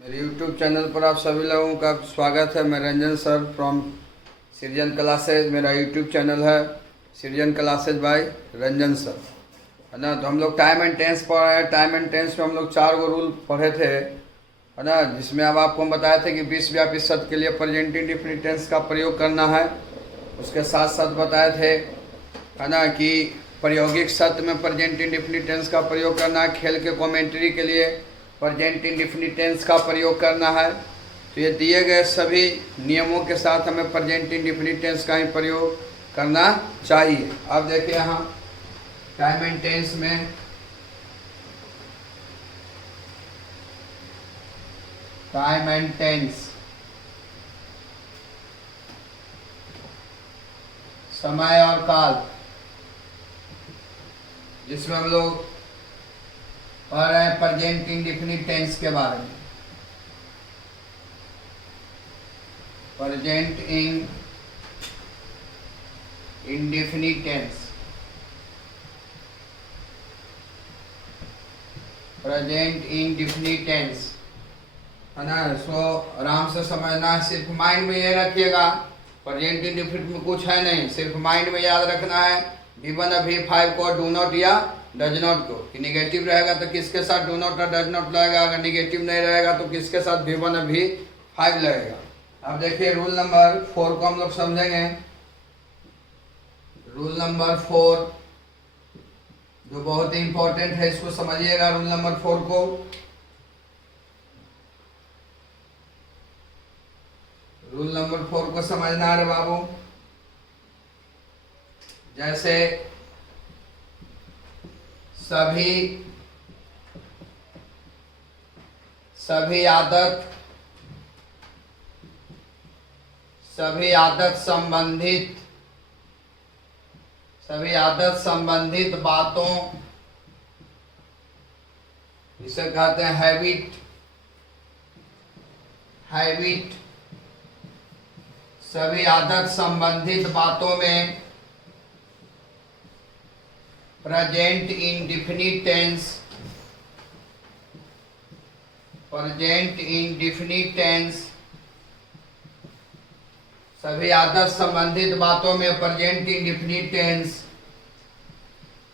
मेरे YouTube channel पर आप सभी लोगों का स्वागत है। मैं रंजन सर फ्रॉम सृजन क्लासेज। मेरा YouTube चैनल है सृजन क्लासेज बाय रंजन सर, है ना। तो हम लोग टाइम एंड टेंस पढ़ रहे हैं। टाइम एंड टेंस में हम लोग 4 रूल पढ़े थे, है ना, जिसमें अब आपको हम बताए थे कि विश्वव्यापी शब्द के लिए प्रेजेंट इंडेफिनिट टेंस का प्रयोग करना है। उसके साथ साथ बताए थे, है ना, कि प्रायोगिक शब्द में प्रेजेंट इंडेफिनिट टेंस का प्रयोग करना है। खेल के कमेंट्री के लिए प्रेजेंट इंडेफिनिट टेंस का प्रयोग करना है। तो ये दिए गए सभी नियमों के साथ हमें प्रेजेंट इंडेफिनिट टेंस का ही प्रयोग करना चाहिए। अब देखिए यहाँ टाइम एंड टेंस में टाइम एंड टेंस समय और काल, जिसमें हम लोग पढ़ रहे हैं प्रेजेंट इंडेफिनिट टेंस के बारे में। Present indefinite tense, present indefinite tense, है ना। इसको आराम से समझना है। सिर्फ माइंड में ये रखिएगा, प्रेजेंट इंडेफिनिट में कुछ है नहीं, सिर्फ माइंड में याद रखना है V1 और V5 को डू नॉट या डज नॉट को, कि निगेटिव रहेगा तो किसके साथ डू नॉट और डज नॉट लगेगा, अगर निगेटिव नहीं रहेगा तो किसके साथ V1 और V5 लगेगा। अब देखिए रूल नंबर 4 को हम लोग समझेंगे। रूल नंबर 4 जो बहुत ही इंपॉर्टेंट है, इसको समझिएगा। रूल नंबर 4 को रूल नंबर 4 को समझना है बाबू। जैसे सभी आदत संबंधित बातों, इसे कहते हैं हैबिट। सभी आदत संबंधित बातों में प्रेजेंट इंडेफिनिट टेंस, सभी आदत संबंधित बातों में प्रेजेंट इंडेफिनिट टेंस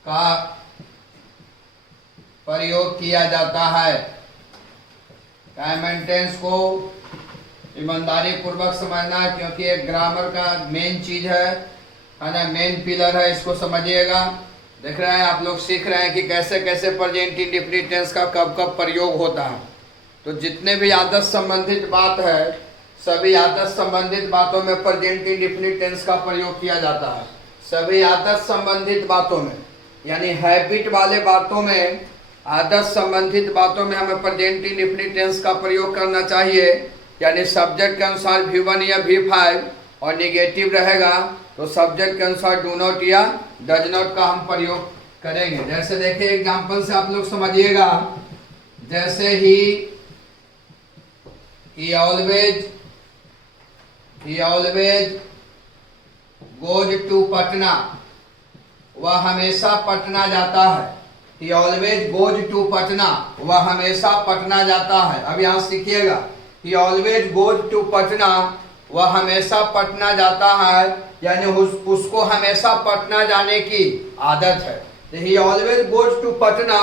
का प्रयोग किया जाता है। टाइम एंड टेंस को ईमानदारी पूर्वक समझना है, क्योंकि एक ग्रामर का मेन चीज है ना, मेन पिलर है। इसको समझिएगा। देख रहे हैं आप लोग, सीख रहे हैं कि कैसे कैसे प्रेजेंट इंडेफिनिट टेंस का कब कब प्रयोग होता है। तो जितने भी आदत संबंधित बात है, सभी आदत संबंधित बातों में प्रेजेंट इंडेफिनिट टेंस का प्रयोग किया जाता है। सभी आदत संबंधित बातों में, यानी हैबिट वाले बातों में, आदत संबंधित बातों में हमें प्रेजेंट इंडेफिनिट टेंस का प्रयोग करना चाहिए। यानी सब्जेक्ट के अनुसार V1 या V5 और निगेटिव रहेगा तो सब्जेक्ट के अनुसार डू नॉट या डज नॉट का हम प्रयोग करेंगे। जैसे देखिए एग्जांपल से आप लोग समझिएगा। जैसे ही always goes to पटना, वह हमेशा पटना जाता है। He always goes to Patna, वह हमेशा पटना जाता है। अब यहाँ सीखिएगा, He always goes to Patna, वह हमेशा पटना जाता है, यानी उसको हमेशा पटना जाने की आदत है। तो He always goes to Patna,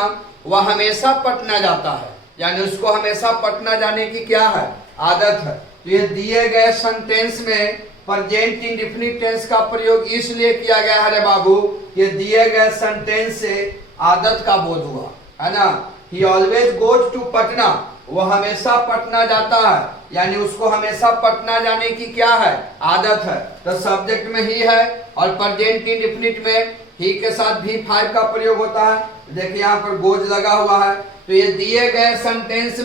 वह हमेशा पटना जाता है, यानी उसको हमेशा पटना जाने की क्या है, आदत है। तो ये दिए गए सेंटेंस में प्रेजेंट इंडेफिनिट टेंस का प्रयोग इसलिए किया गया है रे बाबू, ये दिए गए सेंटेंस से आदत का बोध हुआ, है ना। He always goes to Patna, वह हमेशा पटना जाता है, यानी उसको हमेशा पटना जाने की क्या है, आदत है। तो सब्जेक्ट में ही है और प्रेजेंट इंडेफिनिट में ही के साथ V5 का प्रयोग होता है। देखिए यहाँ पर गोज लगा हुआ है। तो ये दिए गए सेंटेंस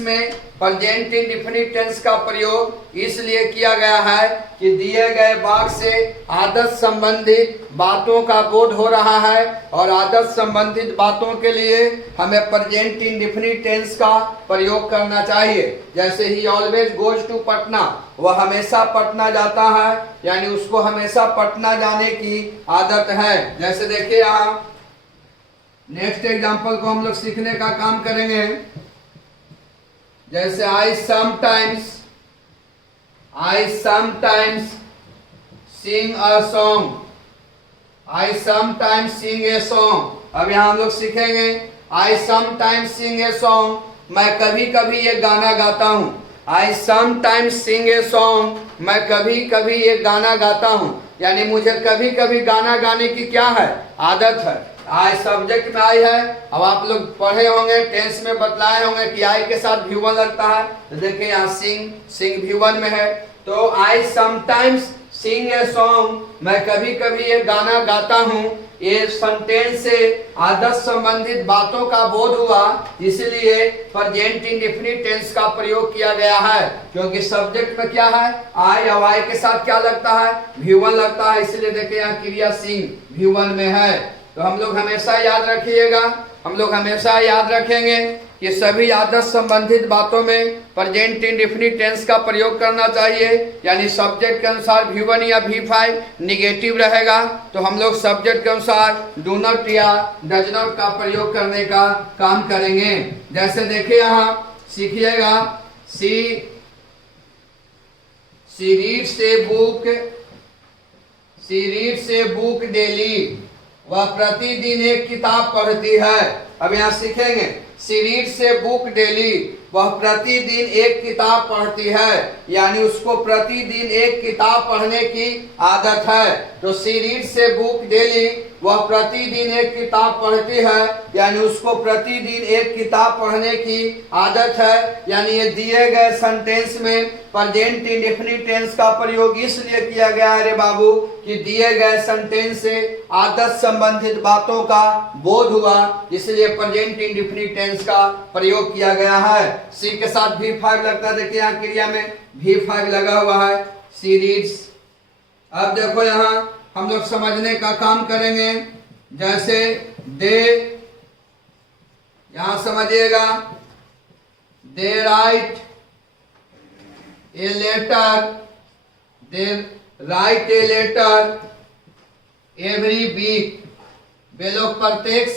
में प्रेजेंट इंडेफिनिट टेंस का प्रयोग इसलिए किया गया है कि दिए गए वाक्य से आदत संबंधित बातों का बोध हो रहा है, और आदत संबंधित बातों के लिए हमें प्रेजेंट इंडेफिनिट टेंस का प्रयोग करना चाहिए। जैसे ही ऑलवेज गोज टू पटना, वह हमेशा पटना जाता है, यानी उसको हमेशा पटना जाने की आदत है। जैसे देखिए यहाँ नेक्स्ट एग्जाम्पल को हम लोग सीखने का काम करेंगे। जैसे I sometimes sing a song, I sometimes sing a song. अब यहाँ हम लोग सीखेंगे आई समटाइम्स सिंग ए सॉन्ग, मैं कभी कभी एक गाना गाता हूँ। आई समटाइम्स सिंग ए सॉन्ग, मैं कभी कभी एक गाना गाता हूँ, यानी मुझे कभी कभी गाना गाने की क्या है, आदत है। आई सब्जेक्ट में आई है। अब आप लोग पढ़े होंगे, टेंस में बतलाए होंगे कि आई के साथ V1 लगता है, तो देखिए यहाँ सिंग V1 में है। तो आई समटाइम्स सिंग ए सॉन्ग, मैं कभी कभी ये गाना गाता हूँ, ये सेंटेंस से आदत संबंधित बातों का बोध हुआ, इसलिए प्रेजेंट इंडेफिनिट टेंस का प्रयोग किया गया है। क्योंकि सब्जेक्ट में क्या है, आई, और आई के साथ क्या लगता है, V1 लगता है, इसलिए देखिए यहाँ क्रिया सिंग V1 में है। तो हम लोग हमेशा याद रखिएगा, हम लोग हमेशा याद रखेंगे कि सभी आदत संबंधित बातों में प्रेजेंट इंडेफिनिट टेंस का प्रयोग करना चाहिए, यानी सब्जेक्ट के अनुसार V1 या V5 निगेटिव रहेगा, तो हम लोग सब्जेक्ट के अनुसार डू नॉट या डज नॉट का प्रयोग करने का काम करेंगे। जैसे देखिए यहाँ सीखिएगा, सी रीड्स ए बुक डेली, वह प्रतिदिन एक किताब पढ़ती है। अब यहाँ सीखेंगे she reads a book daily, वह प्रतिदिन एक किताब पढ़ती है, यानी उसको प्रतिदिन एक किताब पढ़ने की आदत है। तो she reads a book daily, वह प्रतिदिन एक किताब पढ़ती है, यानी उसको प्रतिदिन एक किताब पढ़ने की आदत है। यानी ये दिए गए सेंटेंस में प्रेजेंट इंडेफिनिट टेंस का प्रयोग इसलिए किया गया है रे बाबू कि दिए गए सेंटेंस से आदत संबंधित बातों का बोध हुआ, इसलिए प्रेजेंट इंडेफिनिट टेंस का प्रयोग किया गया है। सी के साथ V5 लगता है, देखिए यहाँ क्रिया में V5 लगा हुआ है, सी रीड्स। अब देखो यहाँ हम लोग समझने का काम करेंगे, जैसे दे, यहां समझिएगा, they write a letter every week, वे लोग प्रत्येक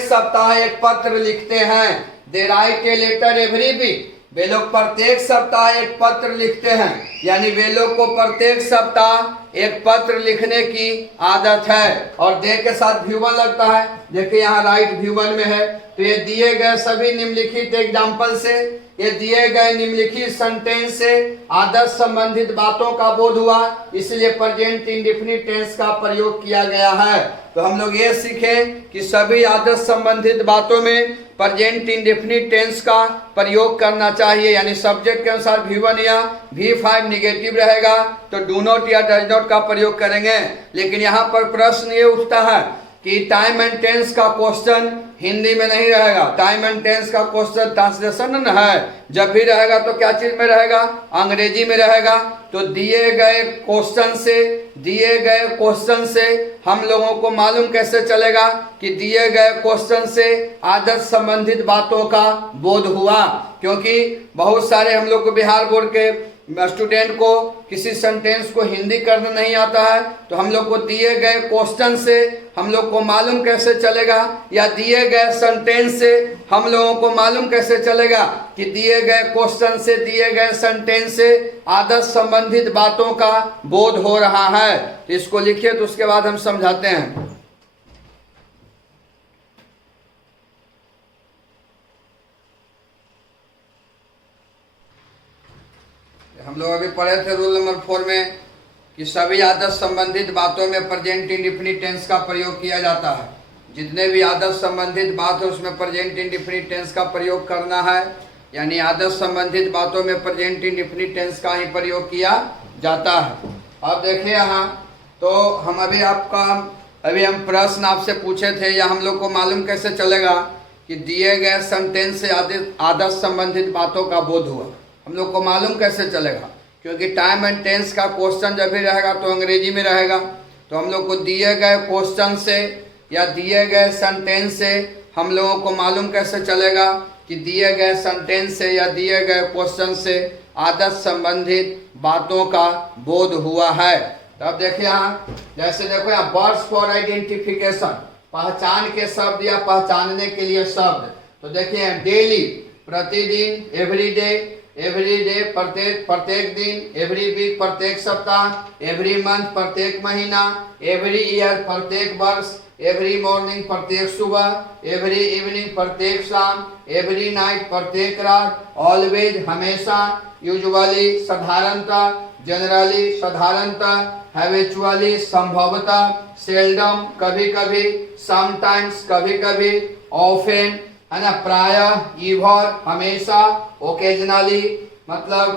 सप्ताह एक पत्र लिखते हैं। They write a letter every week, वे लोग प्रत्येक सप्ताह एक पत्र लिखते हैं, यानी वे लोग को प्रत्येक सप्ताह एक पत्र लिखने की आदत है। और दे के साथ V1 लगता है, देखिए यहाँ राइट V1 में है। तो ये दिए गए सभी निम्नलिखित एग्जाम्पल से, ये दिए गए निम्नलिखित सेंटेंस से आदत संबंधित बातों का बोध हुआ, इसलिए प्रेजेंट इंडेफिनिट टेंस का प्रयोग किया गया है। तो हम लोग ये सीखें कि सभी आदत संबंधित बातों में प्रेजेंट इंडेफिनिट टेंस का प्रयोग करना चाहिए, यानी सब्जेक्ट के अनुसार V1 या V5 निगेटिव रहेगा तो डू नॉट या डज नॉट का प्रयोग करेंगे। लेकिन यहाँ पर प्रश्न ये उठता है कि टाइम एंड टेंस का क्वेश्चन हिंदी में नहीं रहेगा, टाइम एंड टेंस का क्वेश्चन ट्रांसलेशन न है, जब भी रहेगा तो क्या चीज में रहेगा, अंग्रेजी में रहेगा। तो दिए गए क्वेश्चन से हम लोगों को मालूम कैसे चलेगा कि दिए गए क्वेश्चन से आदत संबंधित बातों का बोध हुआ, क्योंकि बहुत सारे हम लोग को बिहार बोर्ड के स्टूडेंट को किसी सेंटेंस को हिंदी करना नहीं आता है, तो हम लोग को दिए गए क्वेश्चन से हम लोग को मालूम कैसे चलेगा, या दिए गए सेंटेंस से हम लोगों को मालूम कैसे चलेगा कि दिए गए क्वेश्चन से, दिए गए सेंटेंस से आदत संबंधित बातों का बोध हो रहा है। तो इसको लिखिए, तो उसके बाद हम समझाते हैं। हम लोग अभी पढ़े थे रूल नंबर 4 में कि सभी आदत संबंधित बातों में प्रेजेंट इंडेफिनिट टेंस का प्रयोग किया जाता है। जितने भी आदत संबंधित बात है उसमें प्रेजेंट इंडेफिनिट टेंस का प्रयोग करना है, यानी आदत संबंधित बातों में प्रेजेंट इंडेफिनिट टेंस का ही प्रयोग किया जाता है। अब देखिए यहाँ, तो हम अभी हम प्रश्न आपसे पूछे थे, या हम लोग को मालूम कैसे चलेगा कि दिए गए सेंटेंस से आदत संबंधित बातों का बोध हुआ, हम लोग को मालूम कैसे चलेगा, क्योंकि टाइम एंड टेंस का क्वेश्चन जब भी रहेगा तो अंग्रेजी में रहेगा। तो हम लोग को दिए गए क्वेश्चन से या दिए गए सेंटेंस से हम लोगों को मालूम कैसे चलेगा कि दिए गए सेंटेंस से या दिए गए क्वेश्चन से आदत संबंधित बातों का बोध हुआ है। तो अब देखिए यहाँ, जैसे देखो यहाँ वर्ड्स फॉर आइडेंटिफिकेशन, पहचान के शब्द या पहचानने के लिए शब्द। तो देखिए डेली, प्रतिदिन, एवरी डे, प्रत्येक दिन, एवरी वीक प्रत्येक सप्ताह, एवरी मंथ प्रत्येक महीना, एवरी ईयर प्रत्येक वर्ष, एवरी मॉर्निंग प्रत्येक सुबह, एवरी इवनिंग प्रत्येक शाम, एवरी नाइट प्रत्येक रात, ऑलवेज हमेशा, यूजुअली साधारणतः, जनरली साधारणतः, हैबिचुअली संभवतः, सेल्डम कभी कभी, समटाइम्स कभी कभी, ऑफेन है ना प्रायः, ईवर हमेशा, ओकेजनली मतलब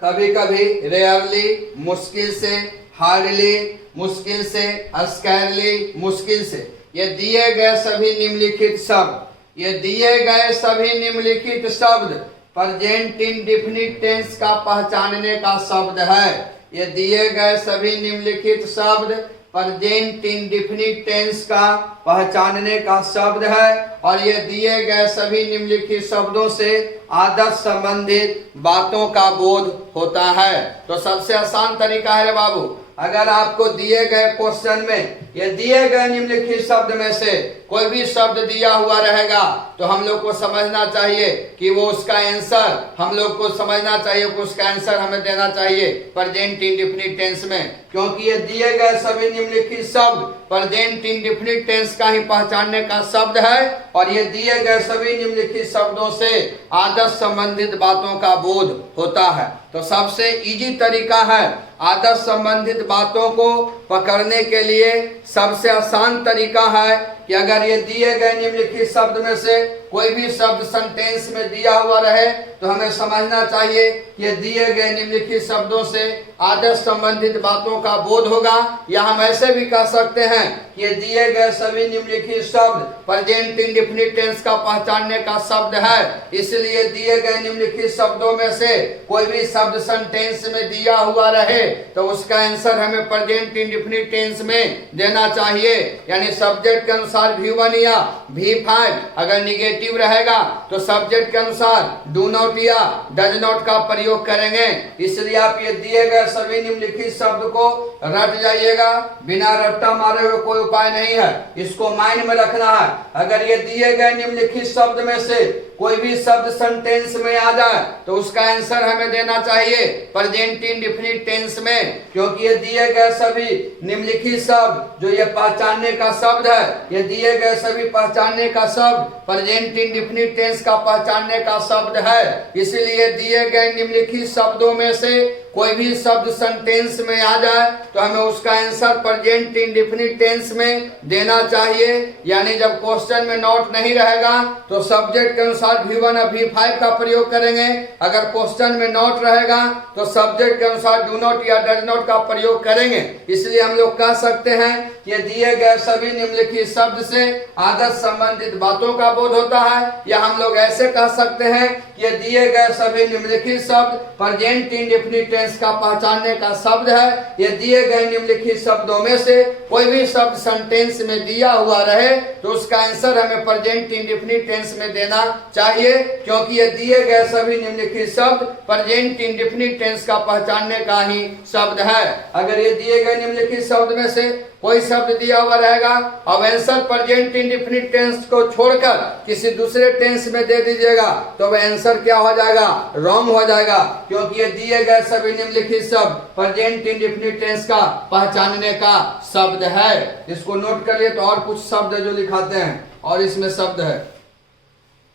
कभी कभी, रेयरली मुश्किल से, हार्डली मुश्किल से, स्कैरली मुश्किल से। ये दिए गए सभी निम्नलिखित शब्द, ये दिए गए सभी निम्नलिखित शब्द प्रेजेंट इंडेफिनिट टेंस का पहचानने का शब्द है। ये दिए गए सभी निम्नलिखित शब्द प्रेजेंट इंडेफिनिट टेंस का पहचानने का शब्द है और ये दिए गए सभी निम्नलिखित शब्दों से आदर्श संबंधित बातों का बोध होता है। तो सबसे आसान तरीका है बाबू, अगर आपको दिए गए क्वेश्चन में ये दिए गए निम्नलिखित शब्द में से कोई भी शब्द दिया हुआ रहेगा तो हम लोग को समझना चाहिए कि वो उसका आंसर, हम लोग को समझना चाहिए कि उसका आंसर हमें देना चाहिए प्रेजेंट इंडेफिनिट टेंस में, क्योंकि ये दिए गए सभी निम्नलिखित शब्द प्रेजेंट इंडेफिनिट टेंस का ही पहचानने का शब्द है और ये दिए गए सभी निम्नलिखित शब्दों से आदर्श संबंधित बातों का बोध होता है। तो सबसे इजी तरीका है आदर्श संबंधित बातों को पकड़ने के लिए, सबसे आसान तरीका है कि अगर ये दिए गए निम्नलिखित शब्द में से कोई भी शब्द सेंटेंस में दिया हुआ रहे तो हमें समझना चाहिए कि ये दिए गए निम्नलिखित शब्दों से आदर्श संबंधित बातों का बोध होगा, या हम ऐसे भी कह सकते हैं कि ये दिए गए सभी निम्नलिखित शब्द प्रेजेंट इंडेफिनिट टेंस का पहचानने का शब्द है। इसलिए दिए गए निम्नलिखित शब्दों में से कोई भी शब्द सेंटेंस में दिया हुआ रहे तो उसका आंसर हमें प्रेजेंट इंडेफिनिट टेंस में देना चाहिए, यानी सब्जेक्ट के अनुसार V1 या V5 अगर निगेटिव रहेगा तो सब्जेक्ट के अनुसार डू नॉट या डज नॉट का प्रयोग करेंगे। इसलिए आप ये दिए गए सभी निम्नलिखित शब्द को रट जाइएगा, बिना रट्टा मारे हुए कोई उपाय नहीं है, इसको माइंड में रखना है। अगर ये दिए गए निम्नलिखित शब्द में से कोई भी शब्द सेंटेंस में आ जाए तो उसका आंसर हमें देना चाहिए प्रेजेंट इंडेफिनिट टेंस में, क्योंकि ये दिए गए सभी निम्नलिखित शब्द जो ये पहचानने का शब्द है, ये दिए गए सभी पहचानने का शब्द प्रेजेंट इंडेफिनिट टेंस का पहचानने का शब्द है। इसलिए दिए गए निम्नलिखित शब्दों में से कोई भी शब्द सेंटेंस में आ जाए तो हमें उसका आंसर प्रेजेंट इंडेफिनिट टेंस में देना चाहिए, यानी जब क्वेश्चन में नॉट नहीं रहेगा तो सब्जेक्ट के अनुसार V1 या V5 का प्रयोग करेंगे, अगर क्वेश्चन में नॉट रहेगा तो सब्जेक्ट के अनुसार डू नॉट या डज नॉट का प्रयोग करेंगे। इसलिए हम लोग कह सकते हैं कि दिए गए सभी निम्नलिखित शब्द से आदर्श संबंधित बातों का बोध होता है, या हम लोग ऐसे कह सकते हैं कि दिए गए सभी निम्नलिखित शब्द प्रेजेंट इंडेफिनिट टेंस का पहचानने का शब्द है। ये दिए गए निम्नलिखित शब्दों में से कोई भी शब्द सेंटेंस में दिया हुआ रहे तो उसका आंसर हमें प्रेजेंट इंडेफिनिट टेंस में देना चाहिए, क्योंकि ये दिए गए सभी निम्नलिखित शब्द प्रेजेंट इंडेफिनिट टेंस का पहचानने का ही शब्द है। अगर ये दिए गए निम्नलिखित शब्द में से कोई शब्द दिया हुआ रहेगा, अब आंसर प्रेजेंट इंडेफिनिट टेंस को छोड़कर किसी दूसरे टेंस में दे दीजिएगा तो वह आंसर क्या हो जाएगा, रॉन्ग हो जाएगा, क्योंकि ये दिए गए सभी निम्नलिखित शब्द प्रेजेंट इंडेफिनिट टेंस का पहचानने का शब्द है। इसको नोट कर लिए तो और कुछ शब्द जो लिखाते हैं और इसमें शब्द है,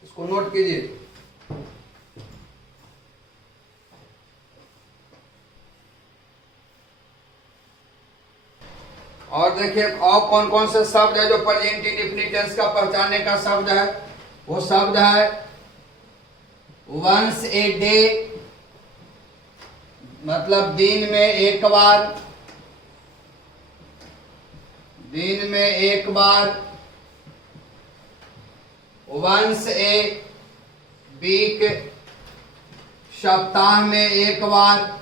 इसको नोट कीजिए। और देखिए और कौन कौन से शब्द है जो प्रेजेंट इंडेफिनिट टेंस का पहचानने का शब्द है। वो शब्द है वंस ए डे, मतलब दिन में एक बार, दिन में एक बार। वंस ए वीक, सप्ताह में एक बार।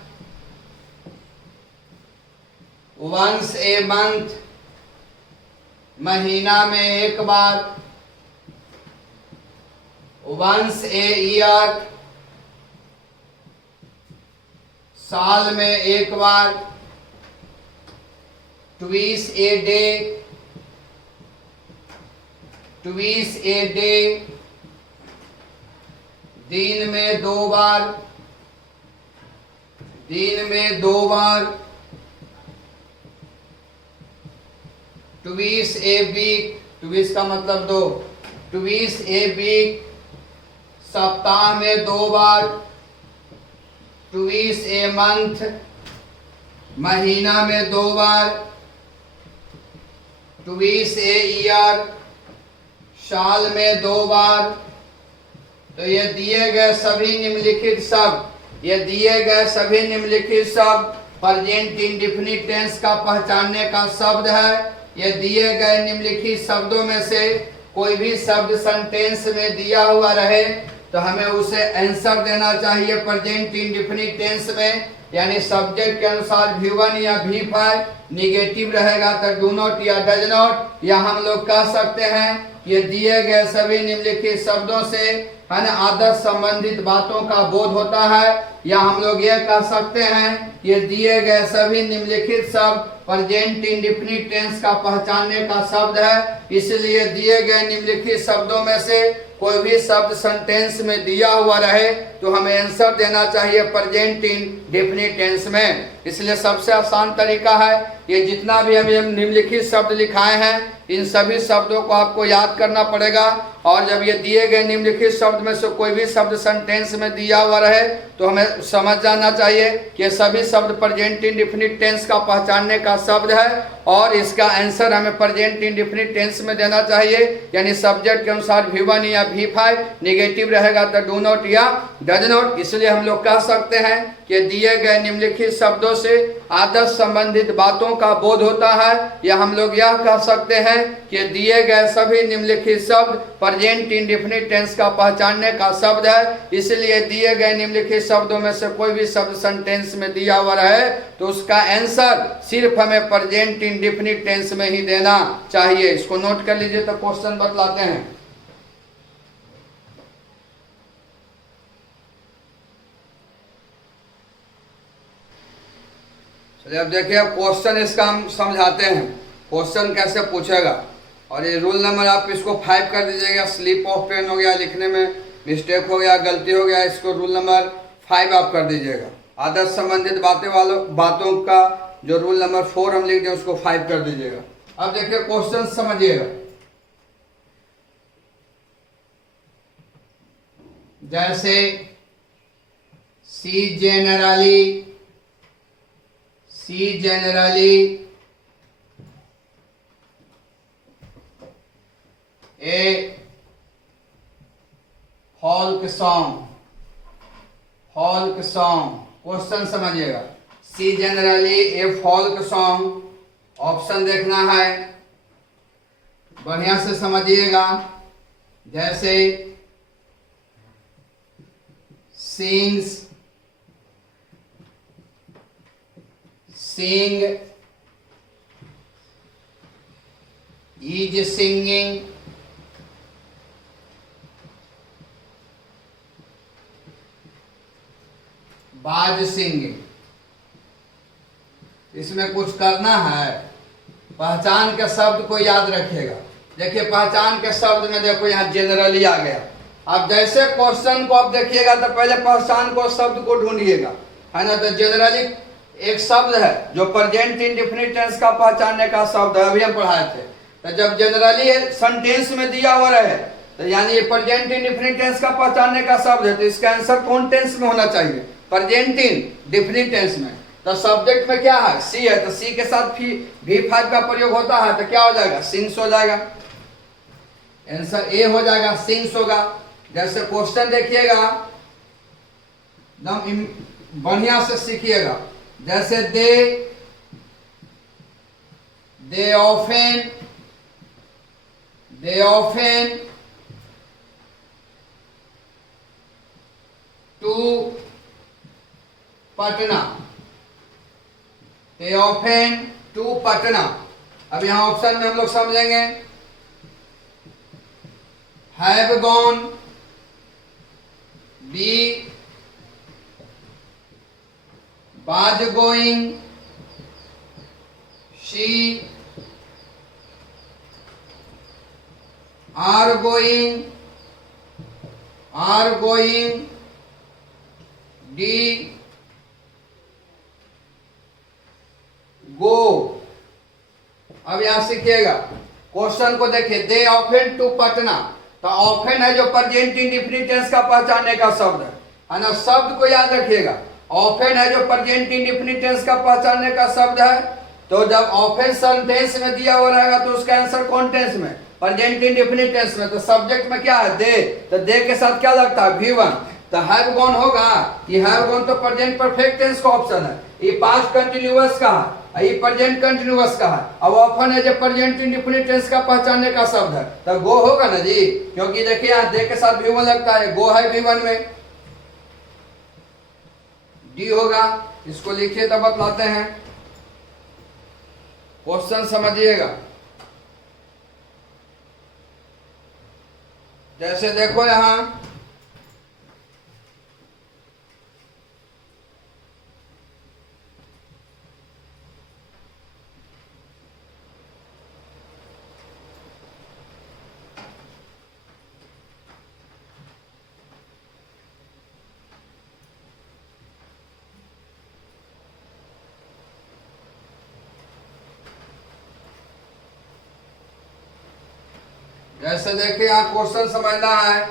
वंस ए मंथ, महीना में एक बार। वंस ए ईयर, साल में एक बार। ट्वीस ए डे, ट्वीस ए डे। दिन में 2 बार, दिन में 2 बार, ट्वीस ए वीक, ट्वीस का मतलब 2, ट्वीस ए वीक, सप्ताह में 2 बार, ट्वीस ए मंथ, महीना में 2 बार, ट्वीस ए ईयर, साल में 2 बार। तो ये दिए गए सभी निम्नलिखित शब्द, ये दिए गए सभी निम्नलिखित शब्द प्रेजेंट इंडेफिनिट टेंस का पहचानने का शब्द है। ये दिए गए निम्नलिखित शब्दों में से कोई भी शब्द सेंटेंस में दिया हुआ रहे तो हमें उसे आंसर देना चाहिए प्रेजेंट इंडेफिनिट टेंस में, यानी सब्जेक्ट के अनुसार V1 या V5, निगेटिव रहेगा तो डू नॉट या डज नॉट, या हम लोग कह सकते हैं ये दिए गए सभी निम्नलिखित शब्दों से है ना आदर्श संबंधित बातों का बोध होता है, या हम लोग ये कह सकते हैं ये दिए गए सभी निम्नलिखित शब्द प्रेजेंट इंडेफिनिट टेंस का पहचानने का शब्द है। इसलिए दिए गए निम्नलिखित शब्दों में से कोई भी शब्द सेंटेंस में दिया हुआ रहे तो हमें आंसर देना चाहिए प्रेजेंट इंडेफिनिट टेंस में। इसलिए सबसे आसान तरीका है ये जितना भी हम निम्नलिखित शब्द लिखाए हैं इन सभी शब्दों को आपको याद करना पड़ेगा, और जब ये दिए गए निम्नलिखित शब्द में से कोई भी शब्द सेंटेंस में दिया हुआ रहे तो हमें समझ जाना चाहिए कि सभी शब्द प्रेजेंट इंडेफिनिट टेंस का पहचानने का शब्द है और इसका आंसर हमें प्रेजेंट इंडेफिनिट टेंस में देना चाहिए, यानी सब्जेक्ट के अनुसार V1 या V5, निगेटिव रहेगा तो डू नॉट या डज नॉट। इसलिए हम लोग कह सकते हैं कि दिए गए निम्नलिखित शब्दों से आदर्श संबंधित बातों का बोध होता है, या हम लोग यह कह सकते हैं कि दिए गए सभी निम्नलिखित शब्द प्रेजेंट इंडेफिनिट टेंस का पहचानने का शब्द है। इसलिए दिए गए निम्नलिखित शब्दों में से कोई भी शब्द सेंटेंस में दिया हुआ रहे तो उसका आंसर सिर्फ हमें प्रेजेंट इंडेफिनिट टेंस में ही देना चाहिए। इसको नोट कर लीजिए तो क्वेश्चन बतलाते हैं। चलिए अब देखिए, अब क्वेश्चन इसका हम समझाते हैं क्वेश्चन कैसे पूछेगा। और ये रूल नंबर आप इसको 5 कर दीजिएगा, स्लिप ऑफ पेन हो गया, लिखने में मिस्टेक हो गया, गलती हो गया, इसको रूल नंबर 5 आप कर दीजिएगा। आदर्श संबंधित बातों का जो रूल नंबर 4 हम लिख दें उसको 5 कर दीजिएगा। अब देखिए क्वेश्चन समझिएगा। जैसे सी generally a folk song, question समझिएगा। सी जनरली ए folk song, ऑप्शन देखना है, बढ़िया से समझिएगा। जैसे sings, sing, is singing, was singing। इसमें कुछ करना है, पहचान के शब्द को याद रखिएगा। देखिए पहचान के शब्द में देखो यहाँ जनरली आ गया। अब जैसे क्वेश्चन को आप देखिएगा तो पहले पहचान को शब्द को ढूंढिएगा, है ना। तो जनरली एक शब्द है जो प्रेजेंट इंडेफिनिट टेंस का पहचानने का शब्द है, अभी हम पढ़ाए थे। तो जब जनरली सेंटेंस में दिया हुआ रहे तो यानी ये प्रेजेंट इंडेफिनिट टेंस का पहचानने का शब्द है, तो इसका आंसर कौन टेंस में होना चाहिए? प्रेजेंट इंडेफिनिट टेंस में। तो सब्जेक्ट में क्या है? सी है, तो सी के साथ V5 का प्रयोग होता है तो क्या हो जाएगा? सिंग्स हो जाएगा। आंसर ए हो जाएगा, सिंग्स होगा। जैसे क्वेश्चन देखिएगा, एकदम बढ़िया से सीखिएगा। जैसे they often to Patna, they often to Patna. अब यहाँ ऑप्शन में हम लोग समझेंगे। have gone, B, was going, she, are going, are going, they go. अब यहां सीखिएगा, क्वेश्चन को देखिए, दे ऑफेन टू पटना, तो ऑफेन है जो प्रेजेंट इंडेफिनिट टेंस का पहचानने का शब्द है ना। शब्द को याद रखिएगा, ऑफेन है जो प्रेजेंट इंडेफिनिट टेंस का पहचानने का शब्द है। तो जब ऑफेन सेंटेंस में दिया हुआ रहेगा तो उसका आंसर कौन टेंस में, प्रेजेंट इंडेफिनिट टेंस में। तो सब्जेक्ट में क्या है, दे, तो दे के साथ क्या लगता है, V1। तो हैव गॉन होगा, ये हैव गॉन तो प्रेजेंट परफेक्ट टेंस का ऑप्शन है, ये पास्ट कंटिन्यूअस का है, ये प्रेजेंट कंटिन्यूअस का है। अब ऑफन है जो प्रेजेंट इंडेफिनिट टेंस का पहचानने का शब्द है, तो गो होगा ना जी, क्योंकि देखिए यहाँ दे के साथ V1 लगता है, गो है V1 में, डी होगा। इसको लिखिए तब बतलाते हैं, क्वेश्चन समझिएगा। जैसे देखो यहां, जैसे देखिए आप क्वेश्चन समझना है।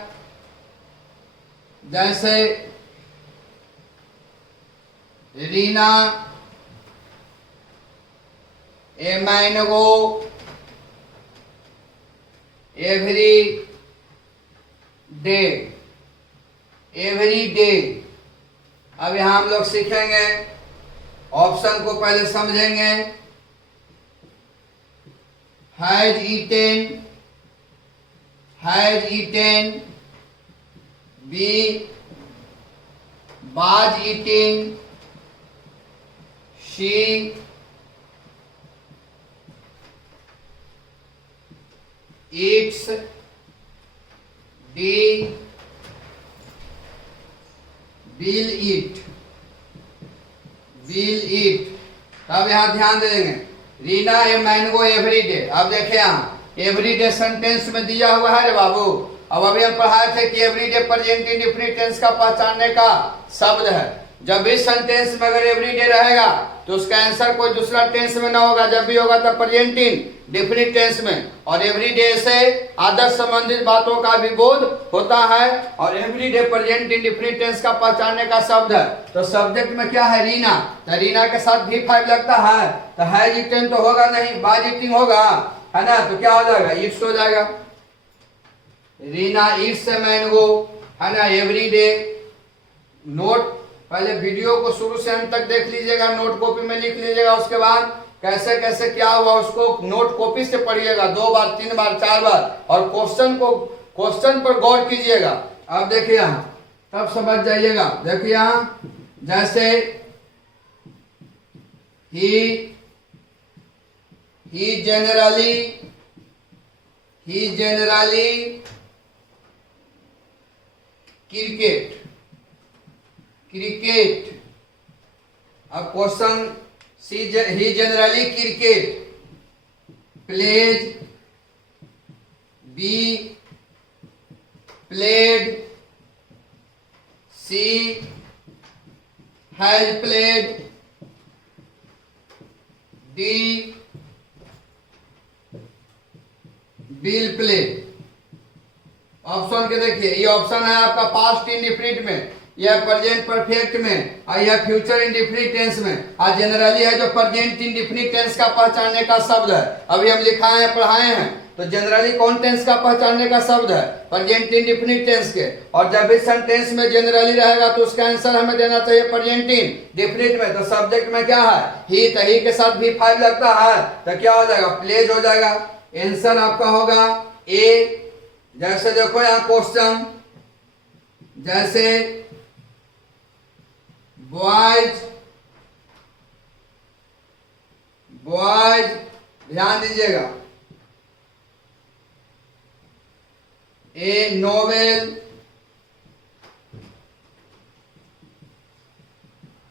जैसे Reena a mango every day, every day. अब यहां हम लोग सीखेंगे, ऑप्शन को पहले समझेंगे। Has eaten, has eaten, B was eating, she eats, D will eat, will eat। अब यहां ध्यान देंगे, Reena a mango every day. अब देखे यहां एवरी डे सेंटेंस में दिया हुआ है रे बाबू। अब अभी हम पढ़ाए थे कि every day present indefinite tense का पहचानने का शब्द है। जब भी सेंटेंस में अगर एवरी डे रहेगा तो उसका आंसर कोई दूसरा टेंस में ना होगा, जब भी होगा तो प्रेजेंट इंडेफिनिट टेंस में। और एवरी डे से आदर संबंधित बातों का भी बोध होता है, और every day present indefinite tense का पहचानने का शब्द है। तो सब्जेक्ट में क्या है, रीना, तो रीना के साथ V5 लगता है, तो हैज ईटन तो होगा नहीं, वाज ईटिंग होगा, है ना। तो क्या हो जाएगा, ईट्स हो जाएगा। रीना ईट्स ए मैंगो, है ना, एवरी डे। नोट पहले वीडियो को शुरू से अंत तक देख लीजिएगा, नोट कॉपी में लिख लीजिएगा, उसके बाद कैसे कैसे क्या हुआ उसको नोट कॉपी से पढ़िएगा 2 बार 3 बार 4 बार, और क्वेश्चन पर गौर कीजिएगा। अब देखिए यहाँ तब समझ जाइएगा। देखिए यहाँ जैसे he generally cricket। अब question, he generally cricket plays, B played, C has played, D will play। Option के देखिए, ये ऑप्शन है आपका पास्ट इंडेफिनिट में, यह प्रेजेंट परफेक्ट में, और यह फ्यूचर इंडेफिनिट टेंस में। और जनरली है जो प्रेजेंट इंडेफिनिट टेंस का पहचानने का शब्द है। अभी हम लिखाए हैं, पढ़ाए हैं, तो जनरली कौन टेंस का पहचानने का शब्द है, प्रेजेंट इंडेफिनिट टेंस के। और जब भी सेंटेंस में जनरली रहेगा तो उसका आंसर हमें देना चाहिए प्रेजेंट इंडेफिनिट में। तो सब्जेक्ट में क्या है, ही, तो ही के साथ V5 लगता है, तो क्या हो जाएगा, प्लेज हो जाएगा। आंसर आपका होगा ए। जैसे देखो यहाँ क्वेश्चन, जैसे बॉयज, ध्यान दीजिएगा, ए novel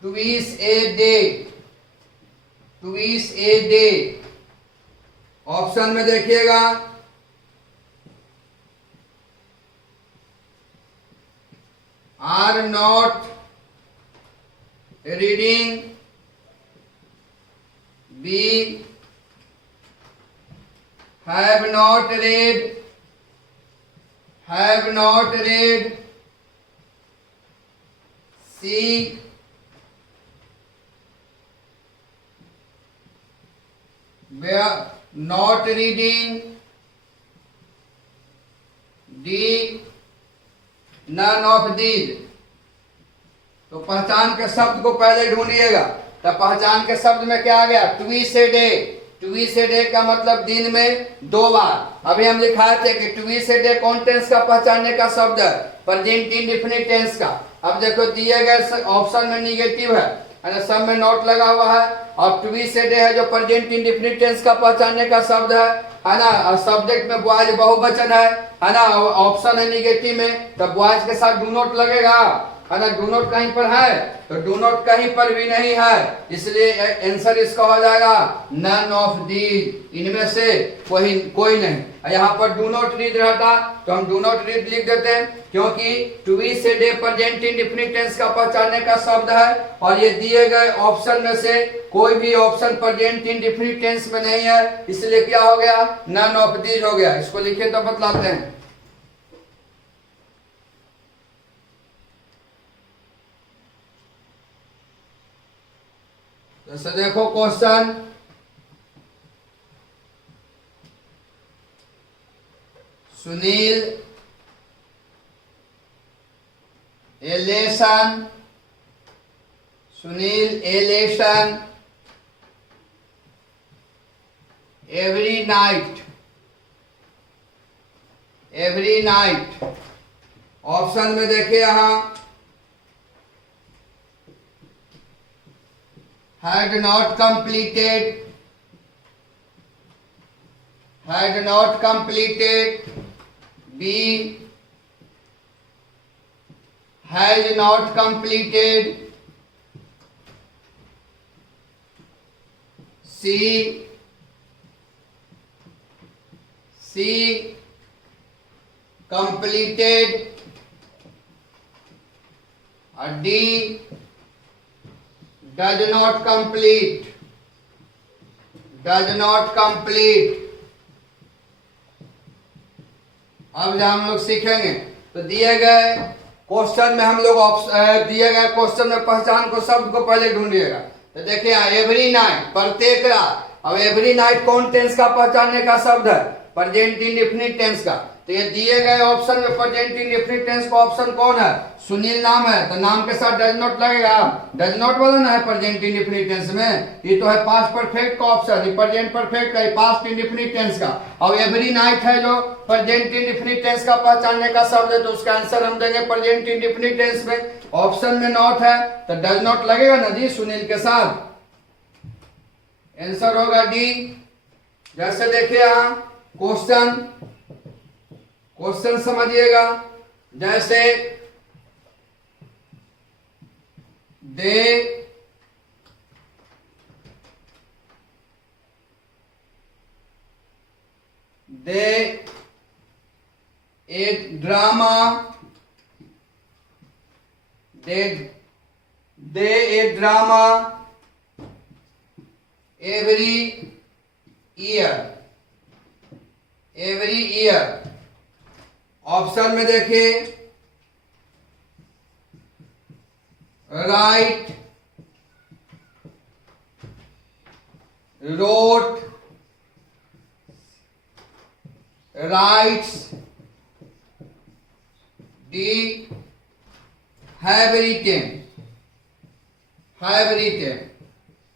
twice a day. Option में देखिएगा, are not reading, B have not read, C were not reading, D none of these। तो पहचान के शब्द को पहले ढूंढिएगा। तो पहचान के शब्द में क्या आ गया? Twice a day. Twice a day का मतलब दिन में 2 बार। अभी हम लिखाए थे कि ट्विस ए डे कौन टेंस का पहचानने का शब्द है? प्रेजेंट इंडेफिनिट टेंस का। अब देखो दिए गए ऑप्शन में निगेटिव है, सब में नॉट लगा हुआ है, और ट्विस ए डे है जो प्रेजेंट इंडेफिनिट टेंस का पहचानने का शब्द है ना। और सब्जेक्ट में बॉयज बहुवचन है ना। ऑप्शन है निगेटिव में, तो बॉयज के साथ डू नॉट लगेगा, है ना। डू नॉट कहीं पर है, तो डू नॉट कहीं पर भी नहीं है, इसलिए आंसर इसका हो जाएगा नन ऑफ दीज, इनमें से कोई नहीं। यहाँ पर डू नॉट रीड रहता तो हम डू नॉट रीड लिख देते हैं, क्योंकि टू बी से डे प्रेजेंट इंडेफिनिट टेंस का पहचानने का शब्द है, और ये दिए गए ऑप्शन में से कोई भी ऑप्शन प्रेजेंट इंडेफिनिट टेंस में नहीं है, इसलिए क्या हो गया? नन ऑफ दीज हो गया। इसको लिखे तो बतलाते हैं। जैसे देखो क्वेश्चन, सुनील एलेशन एवरी नाइट। ऑप्शन में देखिए यहां had not completed, B has not completed, C completed, और D does not complete। अब जब हम लोग सीखेंगे तो दिए गए क्वेश्चन में हम लोग दिए गए क्वेश्चन में पहचान को शब्द को पहले ढूंढिएगा। तो देखिए एवरी नाइट, प्रत्येक रात। अब एवरी नाइट कौन टेंस का पहचानने का शब्द है? प्रेजेंट इंडेफिनिट टेंस का। तो ये दिए गए ऑप्शन में प्रेजेंट इंडेफिनिट टेंस का ऑप्शन कौन है? सुनील नाम है, तो नाम के साथ डज नॉट लगेगा। डज नॉट वाला ना है प्रेजेंट इंडेफिनिट टेंस में, ये तो है पास्ट परफेक्ट का ऑप्शन, ये प्रेजेंट परफेक्ट का, पास्ट इंडेफिनिट टेंस का। और एवरी नाइट है जो प्रेजेंट इंडेफिनिट टेंस का पहचानने का शब्द है, तो उसका आंसर हम देंगे प्रेजेंट इंडेफिनिट टेंस में। ऑप्शन में नॉट है तो डज नॉट लगेगा ना जी सुनील के साथ, आंसर होगा डी। जैसे देखिए यहां क्वेश्चन समझिएगा। जैसे they a drama every year। Option में देखिए write, wrote, writes, D have written.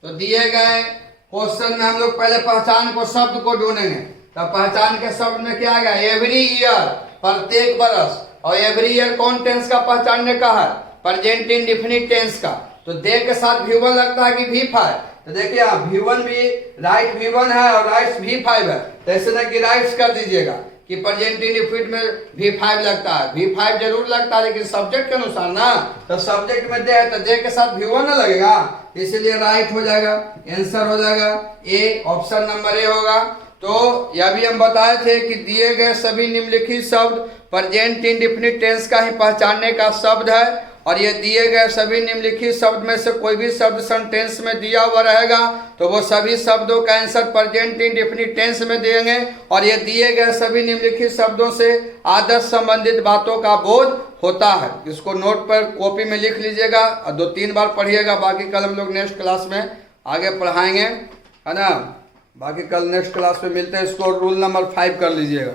तो दिए गए क्वेश्चन में हम लोग पहले पहचान को शब्द को ढूंढेंगे। तो पहचान के शब्द में क्या आ गया? एवरी ईयर, प्रत्येक बरस। और एवरी ईयर कौन टेंस का पहचानने का है? प्रेजेंट इंडेफिनिट टेंस का। तो दे के साथ V1 लगता है कि V5? तो देखिए V1 भी राइट V1 है और राइट्स V5 है, तो ऐसे ना कि राइट्स कर दीजिएगा कि प्रेजेंट इंडेफिनिट में V5 लगता है। V5 जरूर लगता है लेकिन सब्जेक्ट के अनुसार ना, तो सब्जेक्ट में दे है तो दे के साथ V1 ना लगेगा, इसलिए राइट हो जाएगा, आंसर हो जाएगा ए। ऑप्शन नंबर ए होगा। तो यह भी हम बताए थे कि दिए गए सभी निम्नलिखित शब्द प्रेजेंट इंडेफिनिट टेंस का ही पहचानने का शब्द है, और ये दिए गए सभी निम्नलिखित शब्द में से कोई भी शब्द सेंटेंस में दिया हुआ रहेगा तो वो सभी शब्दों का आंसर प्रेजेंट इंडेफिनिट टेंस में देंगे, और ये दिए गए सभी निम्नलिखित शब्दों से आदर्श संबंधित बातों का बोध होता है। इसको नोट पर कॉपी में लिख लीजिएगा और 2-3 बार पढ़िएगा। बाकी कल हम लोग नेक्स्ट क्लास में आगे पढ़ाएंगे, है ना। बाकी कल नेक्स्ट क्लास में मिलते हैं। इसको रूल नंबर 5 कर लीजिएगा।